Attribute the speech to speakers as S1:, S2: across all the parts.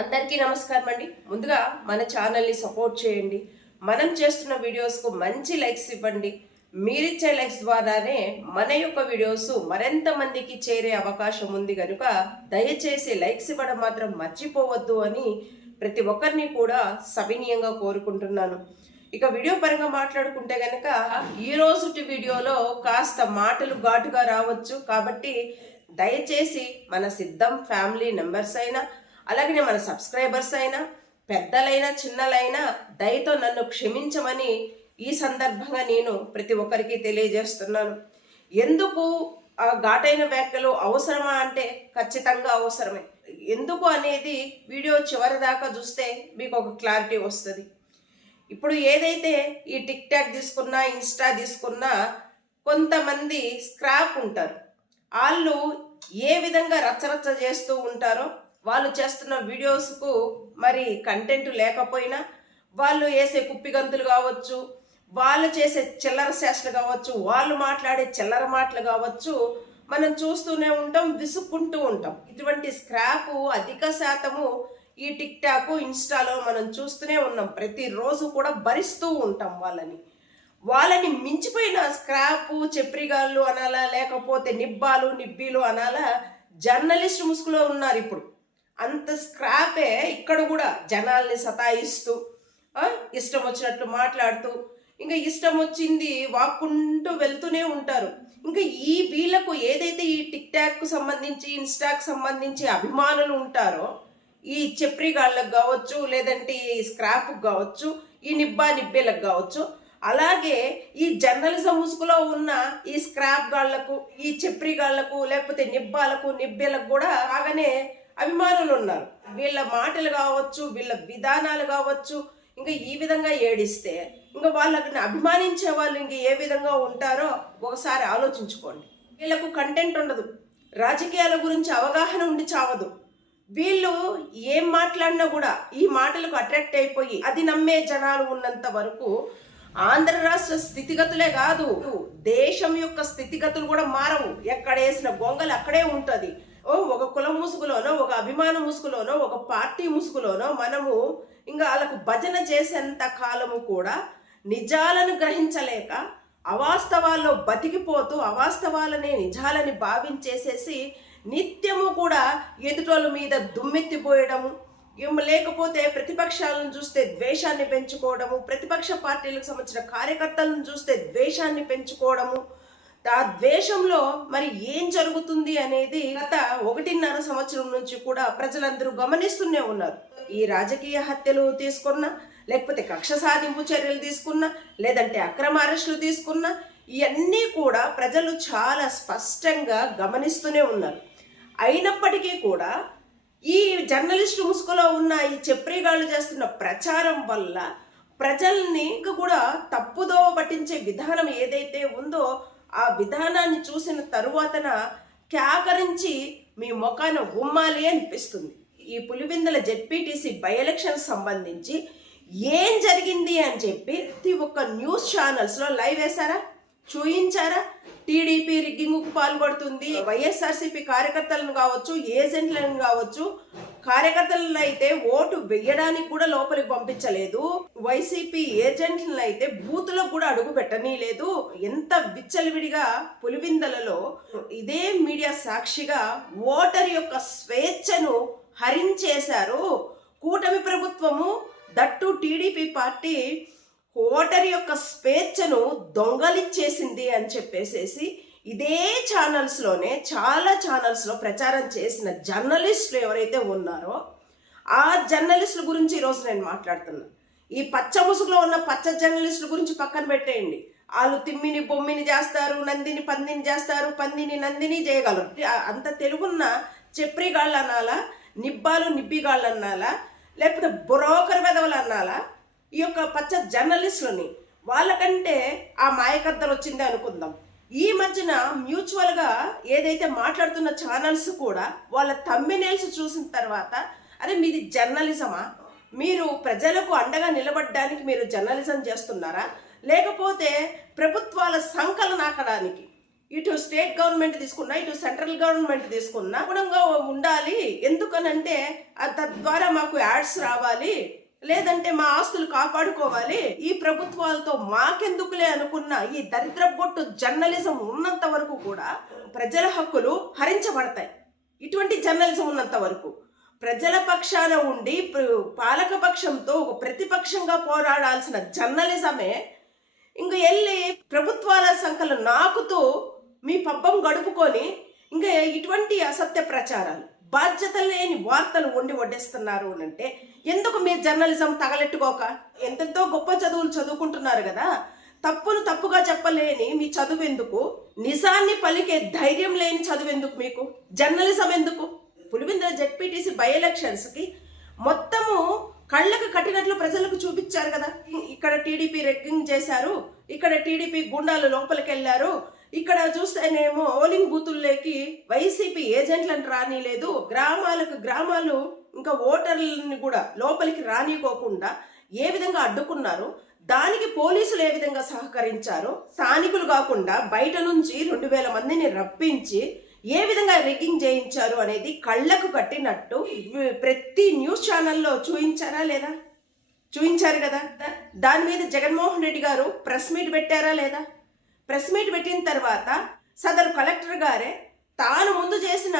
S1: అందరికీ నమస్కారం అండి. ముందుగా మన ఛానల్ని సపోర్ట్ చేయండి. మనం చేస్తున్న వీడియోస్కు మంచి లైక్స్ ఇవ్వండి. మీరిచ్చే లైక్స్ ద్వారానే మన యొక్క వీడియోస్ మరింత మందికి చేరే అవకాశం ఉంది కనుక దయచేసి లైక్స్ ఇవ్వడం మాత్రం మర్చిపోవద్దు అని ప్రతి ఒక్కరిని కూడా సవినీయంగా కోరుకుంటున్నాను. ఇక వీడియో పరంగా మాట్లాడుకుంటే గనక ఈ వీడియోలో కాస్త మాటలు ఘాటుగా రావచ్చు కాబట్టి దయచేసి మన సిద్ధం ఫ్యామిలీ మెంబర్స్ అయినా అలాగే మన సబ్స్క్రైబర్స్ అయినా పెద్దలైనా చిన్నలైనా దయతో నన్ను క్షమించమని ఈ సందర్భంగా నేను ప్రతి ఒక్కరికి తెలియజేస్తున్నాను. ఎందుకు ఆ ఘాటైన వ్యాఖ్యలు అవసరమా అంటే ఖచ్చితంగా అవసరమే. ఎందుకు అనేది వీడియో చివరి దాకా చూస్తే మీకు ఒక క్లారిటీ వస్తుంది. ఇప్పుడు ఏదైతే ఈ టిక్ టాక్ తీసుకున్నా ఇన్స్టా తీసుకున్నా కొంతమంది స్క్రాప్ ఉంటారు. వాళ్ళు ఏ విధంగా రచ్చరచ్చ చేస్తూ ఉంటారో వాళ్ళు చేస్తున్న వీడియోస్కు మరి కంటెంట్ లేకపోయినా వాళ్ళు వేసే కుప్పిగంతులు కావచ్చు వాళ్ళు చేసే చిల్లర శాస్త్రలు కావచ్చు వాళ్ళు మాట్లాడే చిల్లర మాటలు కావచ్చు మనం చూస్తూనే ఉంటాం విసుక్కుంటూ ఉంటాం. ఇటువంటి స్క్రాప్ అధిక శాతము ఈ టిక్ టాక్ ఇన్స్టాలో మనం చూస్తూనే ఉన్నాం. ప్రతిరోజు కూడా భరిస్తూ ఉంటాం వాళ్ళని. వాళ్ళని మించిపోయిన స్క్రాప్ చెప్రిగాళ్ళు అనాలా లేకపోతే నిబ్బాలు నిబ్బీలు అనాలా జర్నలిస్ట్ ముసుగులో ఉన్నారు ఇప్పుడు. అంత స్క్రాపే ఇక్కడ కూడా జనాల్ని సతాయిస్తూ ఇష్టం వచ్చినట్లు మాట్లాడుతూ ఇంకా ఇష్టం వచ్చింది వాక్కుంటూ వెళ్తూనే ఉంటారు. ఇంకా ఈ వీళ్ళకు ఏదైతే ఈ టిక్ టాక్కు సంబంధించి ఇన్స్టాకు సంబంధించి అభిమానులు ఉంటారో ఈ చెప్రిగాళ్ళకు కావచ్చు లేదంటే ఈ స్క్రాప్కు కావచ్చు ఈ నిబ్బా నిబ్బేలకు కావచ్చు అలాగే ఈ జర్నలిజం ముసుగులో ఉన్న ఈ స్క్రాప్ గాళ్ళకు ఈ చెప్రిగాళ్ళకు లేకపోతే నిబ్బాలకు నిబ్బేలకు కూడా బాగానే అభిమానులు ఉన్నారు. వీళ్ళ మాటలు కావచ్చు వీళ్ళ విధానాలు కావచ్చు ఇంకా ఈ విధంగా ఏడిస్తే ఇంకా వాళ్ళని అభిమానించే వాళ్ళు ఇంక ఏ విధంగా ఉంటారో ఒకసారి ఆలోచించుకోండి. వీళ్ళకు కంటెంట్ ఉండదు. రాజకీయాల గురించి అవగాహన ఉండి చావదు. వీళ్ళు ఏం మాట్లాడినా కూడా ఈ మాటలకు అట్రాక్ట్ అయిపోయి అది నమ్మే జనాలు ఉన్నంత వరకు ఆంధ్ర రాష్ట్ర స్థితిగతులే కాదు దేశం యొక్క స్థితిగతులు కూడా మారవు. ఎక్కడ వేసిన గొంగలు అక్కడే ఉంటుంది. ఓ ఒక కులం ముసుగులోనో ఒక అభిమాన ముసుగులోనో ఒక పార్టీ ముసుగులోనో మనము ఇంకా వాళ్ళకు భజన చేసేంత కాలము కూడా నిజాలను గ్రహించలేక అవాస్తవాల్లో బతికిపోతూ అవాస్తవాలనే నిజాలని భావించేసేసి నిత్యము కూడా ఎదుటోళ్ళ మీద దుమ్మెత్తిపోయడము ఏం లేకపోతే ప్రతిపక్షాలను చూస్తే ద్వేషాన్ని పెంచుకోవడము ప్రతిపక్ష పార్టీలకు సంబంధించిన కార్యకర్తలను చూస్తే ద్వేషాన్ని పెంచుకోవడము ఆ ద్వేషంలో మరి ఏం జరుగుతుంది అనేది గత ఒకటిన్నర సంవత్సరం నుంచి కూడా ప్రజలందరూ గమనిస్తూనే ఉన్నారు. ఈ రాజకీయ హత్యలు తీసుకున్నా లేకపోతే కక్ష సాధింపు చర్యలు తీసుకున్నా లేదంటే అక్రమ అరెస్టులు తీసుకున్నా ఇవన్నీ కూడా ప్రజలు చాలా స్పష్టంగా గమనిస్తూనే ఉన్నారు. అయినప్పటికీ కూడా ఈ జర్నలిస్ట్ ముసుగులో ఉన్న ఈ చెప్రీగాళ్ళు చేస్తున్న ప్రచారం వల్ల ప్రజల్ని కూడా తప్పుదోవ పట్టించే విధానం ఏదైతే ఉందో ఆ విధానాన్ని చూసిన తరువాతన క్యాకరించి మీ ముఖాన ఉమ్మాలి అనిపిస్తుంది. ఈ పులివెందుల జెడ్పీటీసీ బై ఎలక్షన్ సంబంధించి ఏం జరిగింది అని చెప్పి ప్రతి ఒక్క న్యూస్ ఛానల్స్లో లైవ్ వేశారా? చూయించారా? టీడీపీ రిగ్గింగ్కు పాల్పడుతుంది వైఎస్ఆర్సీపీ కార్యకర్తలను కావచ్చు ఏజెంట్లను కావచ్చు కార్యకర్తలను అయితే ఓటు వేయడానికి కూడా లోపలికి పంపించలేదు. వైసీపీ ఏజెంట్లను అయితే బూతులకు కూడా అడుగు పెట్టనీలేదు. ఎంత విచ్చలవిడిగా పులివిందలలో ఇదే మీడియా సాక్షిగా ఓటర్ యొక్క స్వేచ్ఛను హరించేశారు. కూటమి ప్రభుత్వము దట్టు టీడీపీ పార్టీ ఓటర్ యొక్క స్వేచ్ఛను దొంగలిచ్చేసింది అని చెప్పేసేసి ఇదే ఛానల్స్లోనే చాలా ఛానల్స్లో ప్రచారం చేసిన జర్నలిస్టులు ఎవరైతే ఉన్నారో ఆ జర్నలిస్టుల గురించి ఈరోజు నేను మాట్లాడుతున్నా. ఈ పచ్చ ముసుగులో ఉన్న పచ్చ జర్నలిస్టుల గురించి పక్కన పెట్టేయండి. వాళ్ళు తిమ్మిని బొమ్మిని చేస్తారు నందిని పందిని చేస్తారు పందిని నందిని చేయగలరు. అంత తెలుగున్న చెప్రిగాళ్ళు అనాలా నిబ్బాలు నిబ్బిగాళ్ళు అనాలా లేకపోతే బ్రోకర్ వెదవలు అనాలా ఈ యొక్క పచ్చ జర్నలిస్టులని వాళ్ళకంటే ఆ మాయకద్దరు వచ్చింది అనుకుందాం. ఈ మధ్యన మ్యూచువల్గా ఏదైతే మాట్లాడుతున్న ఛానల్స్ కూడా వాళ్ళ తమ్మినేల్స్ చూసిన తర్వాత అరే మీది జర్నలిజమా? మీరు ప్రజలకు అండగా నిలబడడానికి మీరు జర్నలిజం చేస్తున్నారా? లేకపోతే ప్రభుత్వాల సంకలనాకడానికి ఇటు స్టేట్ గవర్నమెంట్ తీసుకున్నా ఇటు సెంట్రల్ గవర్నమెంట్ తీసుకున్నా గుణంగా ఉండాలి. ఎందుకనంటే తద్వారా మాకు యాడ్స్ రావాలి. లేదంటే మా ఆస్తులు కాపాడుకోవాలి. ఈ ప్రభుత్వాలతో మాకెందుకులే అనుకున్న ఈ దరిద్ర బొట్టు జర్నలిజం ఉన్నంత వరకు కూడా ప్రజల హక్కులు హరించబడతాయి. ఇటువంటి జర్నలిజం ఉన్నంత వరకు ప్రజల పక్షాన ఉండి పాలక పక్షంతో ఒక ప్రతిపక్షంగా పోరాడాల్సిన జర్నలిజమే ఇంక వెళ్ళి ప్రభుత్వాల సంఖ్యలు నాకుతూ మీ పబ్బం గడుపుకొని ఇంకా ఇటువంటి అసత్య ప్రచారాలు బాధ్యత లేని వార్తలు వండి వడ్డిస్తున్నారు అని అంటే ఎందుకు మీరు జర్నలిజం తగలెట్టుకోక? ఎంతెంతో గొప్ప చదువులు చదువుకుంటున్నారు కదా. తప్పును తప్పుగా చెప్పలేని మీ చదువు ఎందుకు నిజాన్ని పలికే ధైర్యం లేని చదువు ఎందుకు మీకు? జర్నలిజం ఎందుకు? పులివిందల జెడ్పీటీసీ బై ఎలక్షన్స్కి మొత్తము కళ్ళకు కట్టినట్లు ప్రజలకు చూపించారు కదా. ఇక్కడ టీడీపీ రెగ్గింగ్ చేశారు. ఇక్కడ టీడీపీ గుండాలు లోపలికి వెళ్ళారు ఇక్కడ చూస్తేనేమో ఓలింగ్ బూతుల్లోకి వైసీపీ ఏజెంట్లను రానిలేదు. గ్రామాలకు గ్రామాలు ఇంకా ఓటర్లని కూడా లోపలికి రానికోకుండా ఏ విధంగా అడ్డుకున్నారు? దానికి పోలీసులు ఏ విధంగా సహకరించారు? స్థానికులు కాకుండా బయట నుంచి రెండు వేల మందిని రప్పించి ఏ విధంగా రిగ్గింగ్ చేయించారు అనేది కళ్ళకు కట్టినట్టు ప్రతి న్యూస్ ఛానల్లో చూయించారా లేదా? చూయించారు కదా? దాని మీద జగన్మోహన్ రెడ్డి గారు ప్రెస్ మీట్ పెట్టారా లేదా? ప్రెస్ మీట్ పెట్టిన తర్వాత సదరు కలెక్టర్ గారే తాను ముందు చేసిన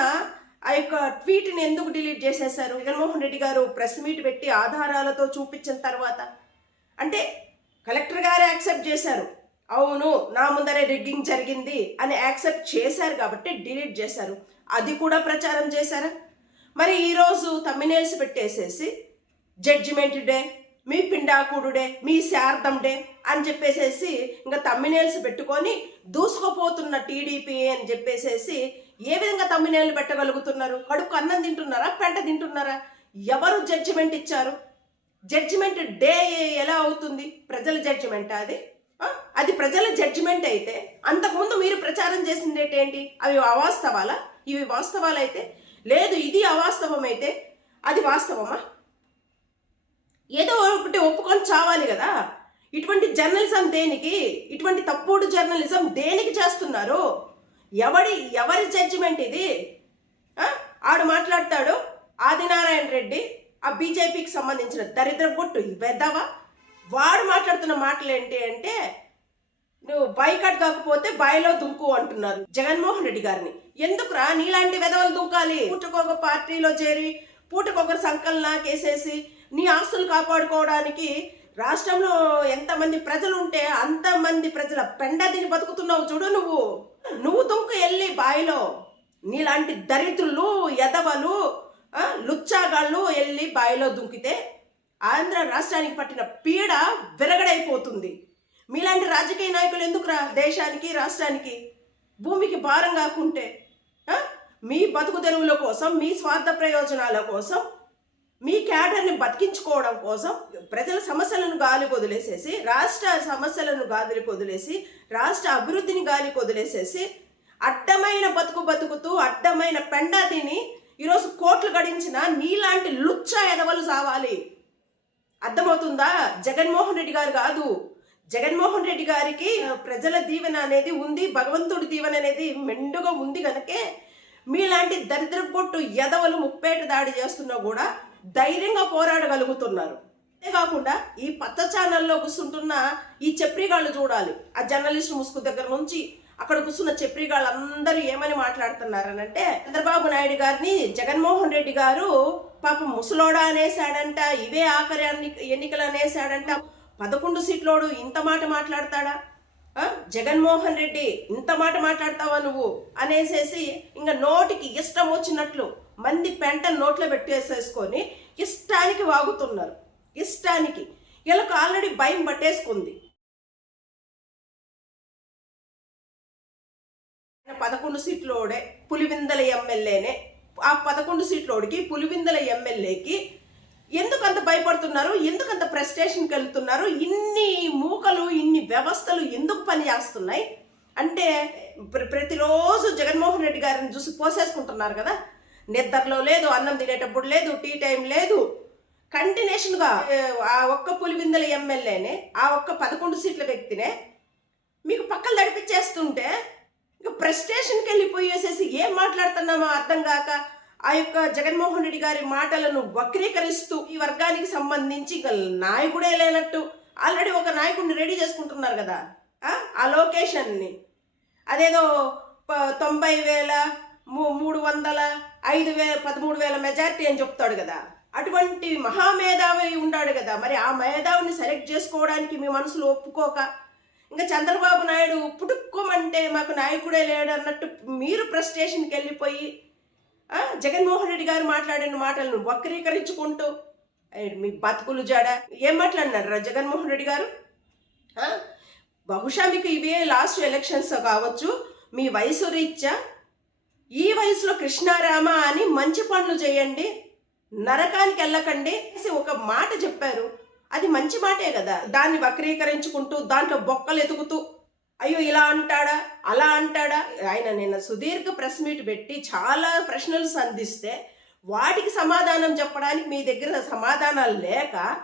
S1: ఆ యొక్క ట్వీట్ని ఎందుకు డిలీట్ చేసేశారు? జగన్మోహన్ రెడ్డి గారు ప్రెస్ మీట్ పెట్టి ఆధారాలతో చూపించిన తర్వాత అంటే కలెక్టర్ గారే యాక్సెప్ట్ చేశారు. అవును నా ముందరే రిగ్గింగ్ జరిగింది అని యాక్సెప్ట్ చేశారు కాబట్టి డిలీట్ చేశారు. అది కూడా ప్రచారం చేశారా? మరి ఈరోజు తమ్మినేల్స్ పెట్టేసేసి జడ్జిమెంట్ డే మీ పిండాకుడుడే మీ శారదం డే అని చెప్పేసేసి ఇంకా తమ్మినేల్స్ పెట్టుకొని దూసుకుపోతున్న టీడీపీ అని చెప్పేసేసి ఏ విధంగా తమ్మినేళ్ళు పెట్టగలుగుతున్నారు? కడుపు అన్నం తింటున్నారా? పెంట తింటున్నారా? ఎవరు జడ్జిమెంట్ ఇచ్చారు? జడ్జిమెంట్ డే ఎలా అవుతుంది? ప్రజల జడ్జిమెంట్ అది? అది ప్రజల జడ్జిమెంట్ అయితే అంతకుముందు మీరు ప్రచారం చేసింది ఏంటి? అవి అవాస్తవాలా? ఇవి వాస్తవాలైతే? లేదు ఇది అవాస్తవం అయితే అది వాస్తవమా? ఏదో ఒకటి ఒప్పుకొని చావాలి కదా. ఇటువంటి జర్నలిజం దేనికి? ఇటువంటి తప్పుడు జర్నలిజం దేనికి చేస్తున్నారు? ఎవడి ఎవరి జడ్జిమెంట్ ఇది? ఆడు మాట్లాడతాడు ఆదినారాయణ రెడ్డి ఆ బీజేపీకి సంబంధించిన దరిద్ర బొట్టు పెద్దవా వాడు మాట్లాడుతున్న మాటలు ఏంటి అంటే నువ్వు బైకట్ కాకపోతే బాయిలో దుంకు అంటున్నారు జగన్మోహన్ రెడ్డి గారిని. ఎందుకురా నీలాంటి వెధవలు దుంకాలి? పూటకొక పార్టీలో చేరి పూటకొకరు సంకలన కేసేసి నీ ఆస్తులు కాపాడుకోవడానికి రాష్ట్రంలో ఎంతమంది ప్రజలు ఉంటే అంతమంది ప్రజల పెండ తిని బతుకుతున్నావు చూడు నువ్వు. నువ్వు దుంకు వెళ్ళి బాయిలో నీలాంటి దరిద్రులు ఎదవలు లుచ్చాగాళ్ళు వెళ్ళి బాయిలో దుంకితే ఆంధ్ర రాష్ట్రానికి పట్టిన పీడ విరగడైపోతుంది. మీలాంటి రాజకీయ నాయకులు ఎందుకు రా దేశానికి రాష్ట్రానికి? భూమికి భారం కాకుంటే మీ బతుకు తెరువుల కోసం మీ స్వార్థ ప్రయోజనాల కోసం మీ క్యాడర్ని బతికించుకోవడం కోసం ప్రజల సమస్యలను గాలి వదిలేసేసి రాష్ట్ర సమస్యలను గాలి వదిలేసి రాష్ట్ర అభివృద్ధిని గాలి వదిలేసేసి అడ్డమైన బతుకు బతుకుతూ అడ్డమైన పెండ తిని ఈరోజు కోట్లు గడించిన నీలాంటి లుచ్చ ఎదవలు సావాలి. అర్థమవుతుందా? జగన్మోహన్ రెడ్డి గారు కాదు. జగన్మోహన్ రెడ్డి గారికి ప్రజల దీవెన అనేది ఉంది భగవంతుడి దీవెన అనేది మెండుగా ఉంది కనుకే మీలాంటి దరిద్ర కొట్టు ఎదవలు ముప్పేట దాడి చేస్తున్నా కూడా ధైర్యంగా పోరాడగలుగుతున్నారు. అంతేకాకుండా ఈ పచ్చ ఛానల్లో కూర్చుంటున్న ఈ చెప్రిగాళ్ళు చూడాలి. ఆ జర్నలిస్ట్ ముసుగు దగ్గర నుంచి అక్కడ కూర్చున్న చెప్రిగాళ్ళు అందరూ ఏమని మాట్లాడుతున్నారనంటే చంద్రబాబు నాయుడు గారిని జగన్మోహన్ రెడ్డి గారు పాప ముసలోడా అనేసాడంట ఇవే ఆఖరి ఎన్నికలు అనేసాడంట పదకొండు సీట్లోడు ఇంత మాట మాట్లాడతాడా? జగన్మోహన్ రెడ్డి ఇంత మాట మాట్లాడతావా నువ్వు? అనేసేసి ఇంకా నోటికి ఇష్టం వచ్చినట్లు మంది పెంట నోట్లో పెట్టేసేసుకొని ఇష్టానికి వాగుతున్నారు. ఇష్టానికి. వీళ్ళకు ఆల్రెడీ భయం పట్టేసుకుంది. పదకొండు సీట్లోడే పులివిందల ఎమ్మెల్యేనే. ఆ పదకొండు సీట్లోడికి పులివిందల ఎమ్మెల్యేకి ఎందుకు అంత భయపడుతున్నారు? ఎందుకు అంత ప్రెస్టేషన్కి వెళ్తున్నారు ఇన్ని మూకలు ఇన్ని వ్యవస్థలు ఎందుకు పని చేస్తున్నాయి అంటే ప్ర- ప్రతిరోజు జగన్మోహన్ రెడ్డి గారిని చూసి పోసేసుకుంటున్నారు కదా. నిద్రలో లేదు అన్నం తినేటప్పుడు లేదు టీ టైం లేదు కంటిన్యూషన్గా ఆ ఒక్క పులివిందల ఎమ్మెల్యేనే ఆ ఒక్క పదకొండు సీట్ల వ్యక్తినే మీకు పక్కలు నడిపించేస్తుంటే ఇక ప్రెస్టేషన్కి వెళ్ళిపోయేసేసి ఏం మాట్లాడుతున్నామో అర్థం కాక ఆ యొక్క జగన్మోహన్ రెడ్డి గారి మాటలను వక్రీకరిస్తూ ఈ వర్గానికి సంబంధించి ఇంకా నాయకుడే లేనట్టు ఆల్రెడీ ఒక నాయకుడిని రెడీ చేసుకుంటున్నారు కదా ఆ? లొకేషన్ని అదేదో తొంభై వేల మూడు వందల ఐదు వేల పదమూడు వేల మెజారిటీ అని చెప్తాడు కదా. అటువంటి మహామేధావి ఉన్నాడు కదా. మరి ఆ మేధావిని సెలెక్ట్ చేసుకోవడానికి మీ మనసులో ఒప్పుకోక? ఇంకా చంద్రబాబు నాయుడు పుట్టుకోమంటే మాకు నాయకుడే లేడు అన్నట్టు మీరు ప్రెస్టేషన్కి వెళ్ళిపోయి జగన్మోహన్ రెడ్డి గారు మాట్లాడిన మాటలను వక్రీకరించుకుంటూ మీ బతుకులు జాడ ఏం మాట్లాడినారు జగన్మోహన్ రెడ్డి గారు? బహుశా మీకు ఇవే లాస్ట్ ఎలక్షన్స్ కావచ్చు. మీ వయసు రీత్యా ఈ వయసులో కృష్ణారామ అని మంచి పనులు చేయండి నరకానికి వెళ్ళకండి అనేసి ఒక మాట చెప్పారు. అది మంచి మాటే కదా. దాన్ని వక్రీకరించుకుంటూ దాంట్లో బొక్కలు ఎతుకుతూ అయ్యో ఇలా అంటాడా అలా అంటాడా? ఆయన నిన్న సుదీర్ఘ ప్రెస్ మీట్ పెట్టి చాలా ప్రశ్నలు సంధిస్తే వాటికి సమాధానం చెప్పడానికి మీ దగ్గర సమాధానాలు లేక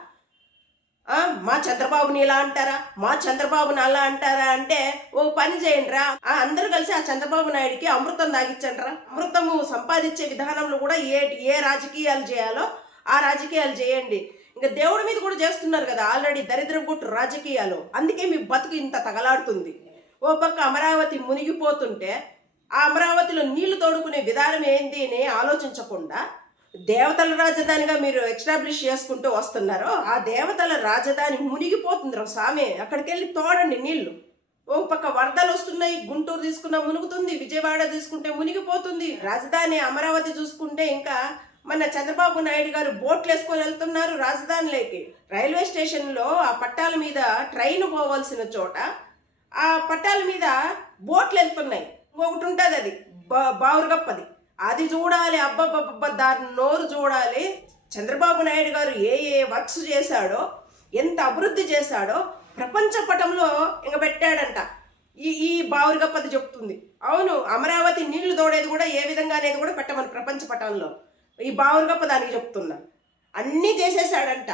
S1: మా చంద్రబాబుని ఇలా అంటారా? మా చంద్రబాబుని అలా అంటారా అంటే ఓ పని చేయండి రా అందరూ కలిసి ఆ చంద్రబాబు నాయుడికి అమృతం తాగించండి రా అమృతము సంపాదించే విధానంలో కూడా ఏ ఏ రాజకీయాలు చేయాలో ఆ రాజకీయాలు చేయండి. ఇంకా దేవుడి మీద కూడా చేస్తున్నారు కదా ఆల్రెడీ దరిద్ర గుట్టు రాజకీయాలు. అందుకే మీ బతుకు ఇంత తగలాడుతుంది. ఓ పక్క అమరావతి మునిగిపోతుంటే ఆ అమరావతిలో నీళ్ళు తోడుకునే విధానం ఏంది అని ఆలోచించకుండా దేవతల రాజధానిగా మీరు ఎస్టాబ్లిష్ చేసుకుంటూ వస్తున్నారో ఆ దేవతల రాజధాని మునిగిపోతుంది రా స్వామి. అక్కడికి వెళ్ళి తోడండి నీళ్ళు ఓ పక్క వరదలు వస్తున్నాయి గుంటూరు తీసుకున్నా మునుగుతుంది విజయవాడ తీసుకుంటే మునిగిపోతుంది రాజధాని అమరావతి చూసుకుంటే ఇంకా మన చంద్రబాబు నాయుడు గారు బోట్లు వేసుకొని వెళ్తున్నారు రాజధానిలోకి. రైల్వే స్టేషన్లో ఆ పట్టాల మీద ట్రైన్ పోవాల్సిన చోట ఆ పట్టాల మీద బోట్లు వెళ్తున్నాయి. ఇంకొకటి ఉంటుంది అది బా బావురుగప్పది. అది చూడాలి అబ్బబ్బబ్బ దాని నోరు చూడాలి. చంద్రబాబు నాయుడు గారు ఏ ఏ వర్క్స్ చేశాడో ఎంత అభివృద్ధి చేశాడో ప్రపంచ పటంలో ఇంక పెట్టాడంట. ఈ ఈ బావురుగప్పది చెప్తుంది. అవును అమరావతి నీళ్ళు తోడేది కూడా ఏ విధంగా అనేది కూడా పెట్టమని ప్రపంచ పటంలో. ఈ బావురుగప్ప దానికి చెప్తున్నా. అన్నీ చేసేసాడంట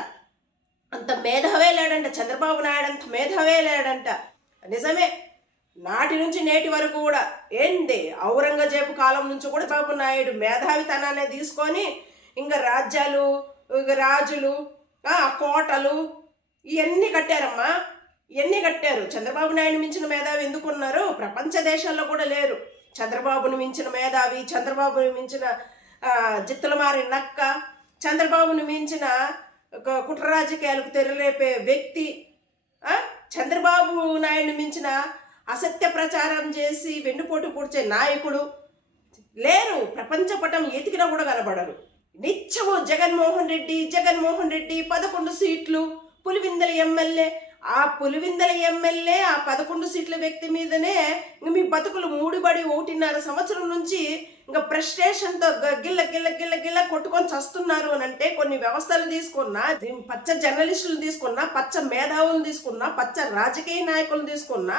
S1: అంత మేధావే లేడంట చంద్రబాబు నాయుడు అంత మేధావే లేడంట. నిజమే నాటి నుంచి నేటి వరకు కూడా ఏంది? ఔరంగజేబు కాలం నుంచి కూడా బాబు నాయుడు మేధావితనాన్ని తీసుకొని ఇంకా రాజ్యాలు రాజులు కోటలు ఇవన్నీ కట్టారమ్మా. ఇవన్నీ కట్టారు. చంద్రబాబు నాయుడు మించిన మేధావి ఎందుకు ఉన్నారు ప్రపంచ దేశాల్లో కూడా లేరు. చంద్రబాబుని మించిన మేధావి చంద్రబాబుని మించిన జిత్తులమారి నక్క చంద్రబాబుని మించిన ఒక కుట్ర రాజకీయాలకు తెరలేపే వ్యక్తి చంద్రబాబు నాయుడిని మించిన అసత్య ప్రచారం చేసి వెన్నుపోటు పూడ్చే నాయకుడు లేరు. ప్రపంచ పటం ఎతికినా కూడా కనబడరు. నిత్యము జగన్మోహన్ రెడ్డి జగన్మోహన్ రెడ్డి పదకొండు సీట్లు. పులివిందల ఎమ్మెల్యే ఆ పులివిందల ఎమ్మెల్యే ఆ పదకొండు సీట్ల వ్యక్తి మీదనే మీ బతుకులు మూడిబడి ఒకటిన్నర సంవత్సరం నుంచి ఇంకా ఫ్రస్ట్రేషన్తో గ- గిల్ల గిల్ల గిల్ల గిల్ల కొట్టుకొని చస్తున్నారు అని అంటే కొన్ని వ్యవస్థలు తీసుకున్నా పచ్చ జర్నలిస్టులు తీసుకున్నా పచ్చ మేధావులు తీసుకున్నా పచ్చ రాజకీయ నాయకులు తీసుకున్నా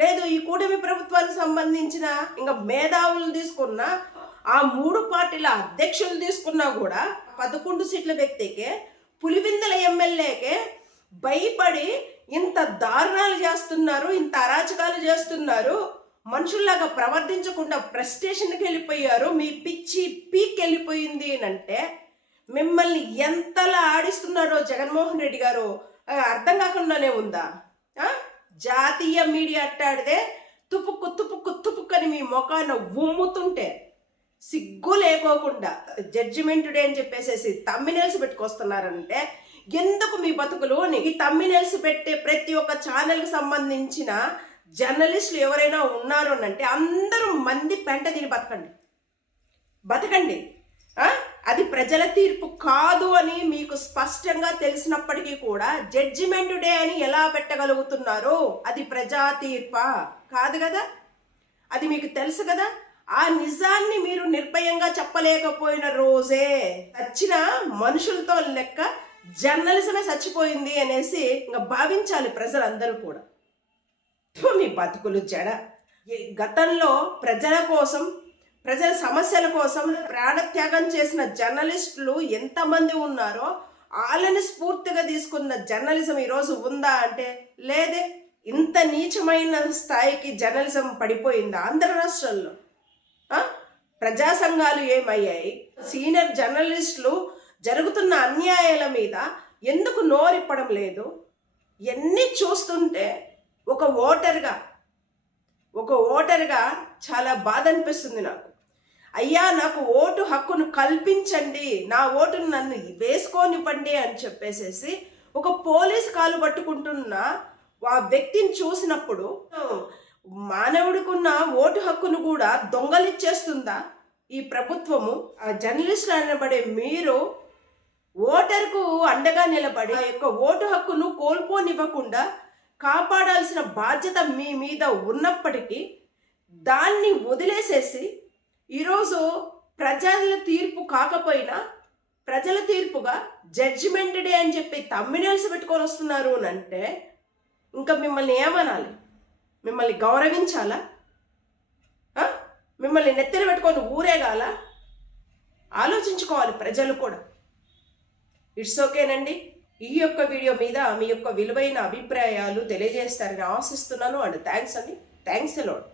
S1: లేదు ఈ కూటమి ప్రభుత్వానికి సంబంధించిన ఇంకా మేధావులు తీసుకున్న ఆ మూడు పార్టీల అధ్యక్షులు తీసుకున్నా కూడా పదకొండు సీట్ల వ్యక్తికే పులివిందల ఎమ్మెల్యేకే భయపడి ఇంత దారుణాలు చేస్తున్నారు ఇంత అరాచకాలు చేస్తున్నారు. మనుషుల్లాగా ప్రవర్తించకుండా ప్రెస్టేషన్కి వెళ్ళిపోయారు. మీ పిచ్చి పీక్ వెళ్ళిపోయింది అంటే మిమ్మల్ని ఎంతలా ఆడిస్తున్నారో జగన్మోహన్ రెడ్డి గారు? అర్థం కాకుండానే ఉందా? జాతీయ మీడియా అట్టాడితే తుపుక్కు తుపుక్కు తుపుక్కని మీ ముఖాన ఉమ్ముతుంటే సిగ్గు లేకోకుండా జడ్జిమెంట్ డే అని చెప్పేసేసి తమ్మినేల్స్ పెట్టుకొస్తున్నారంటే ఎందుకు మీ బతుకులు? ఈ తమ్మినేల్స్ పెట్టే ప్రతి ఒక్క ఛానల్కి సంబంధించిన జర్నలిస్టులు ఎవరైనా ఉన్నారు అని అంటే అందరూ మంది పెంట తిని బతకండి. బతకండి. ఆ? అది ప్రజల తీర్పు కాదు అని మీకు స్పష్టంగా తెలిసినప్పటికీ కూడా జడ్జిమెంట్ డే అని ఎలా పెట్టగలుగుతున్నారు అది ప్రజా తీర్పా? కాదు కదా? అది మీకు తెలుసు కదా? ఆ నిజాన్ని మీరు నిర్భయంగా చెప్పలేకపోయిన రోజే చచ్చిన మనుషులతో లెక్క జర్నలిజమే చచ్చిపోయింది అనేసి ఇంకా భావించాలి ప్రజలందరూ కూడా. మీ బతుకులు జడ. ఈ గతంలో ప్రజల కోసం ప్రజల సమస్యల కోసం ప్రాణత్యాగం చేసిన జర్నలిస్టులు ఎంతమంది ఉన్నారో వాళ్ళని స్ఫూర్తిగా తీసుకున్న జర్నలిజం ఈరోజు ఉందా అంటే లేదే. ఇంత నీచమైన స్థాయికి జర్నలిజం పడిపోయిందా ఆంధ్ర రాష్ట్రంలో? ప్రజా సంఘాలు ఏమయ్యాయి? సీనియర్ జర్నలిస్టులు జరుగుతున్న అన్యాయాల మీద ఎందుకు నోరిప్పడం లేదు? ఎన్ని చూస్తుంటే ఒక ఓటర్గా ఒక ఓటర్గా చాలా బాధ అనిపిస్తుంది నాకు. అయ్యా నాకు ఓటు హక్కును కల్పించండి. నా ఓటును నన్ను వేసుకోనివ్వండి అని చెప్పేసేసి ఒక పోలీస్ కాలు పట్టుకుంటున్న ఆ వ్యక్తిని చూసినప్పుడు మానవుడికున్న ఓటు హక్కును కూడా దొంగలిచ్చేస్తుందా? ఈ ప్రభుత్వము ఆ జర్నలిస్టులు అనబడే మీరు ఓటర్కు అండగా నిలబడి ఆ యొక్క ఓటు హక్కును కోల్పోనివ్వకుండా కాపాడాల్సిన బాధ్యత మీ మీద ఉన్నప్పటికీ దాన్ని వదిలేసేసి ఈరోజు ప్రజల తీర్పు కాకపోయినా ప్రజల తీర్పుగా జడ్జిమెంట్ డే అని చెప్పి తమ్మినల్స్ పెట్టుకొని వస్తున్నారు అని అంటే ఇంకా మిమ్మల్ని ఏమనాలి? మిమ్మల్ని గౌరవించాలా? మిమ్మల్ని నెత్తిన పెట్టుకొని ఊరేగాల? ఆలోచించుకోవాలి ప్రజలు కూడా. ఇట్స్ ఓకేనండి ఈ యొక్క వీడియో మీద మీ యొక్క విలువైన అభిప్రాయాలు తెలియజేస్తారని ఆశిస్తున్నాను అండ్ థ్యాంక్స్ అండి. థ్యాంక్స్ అలాడ్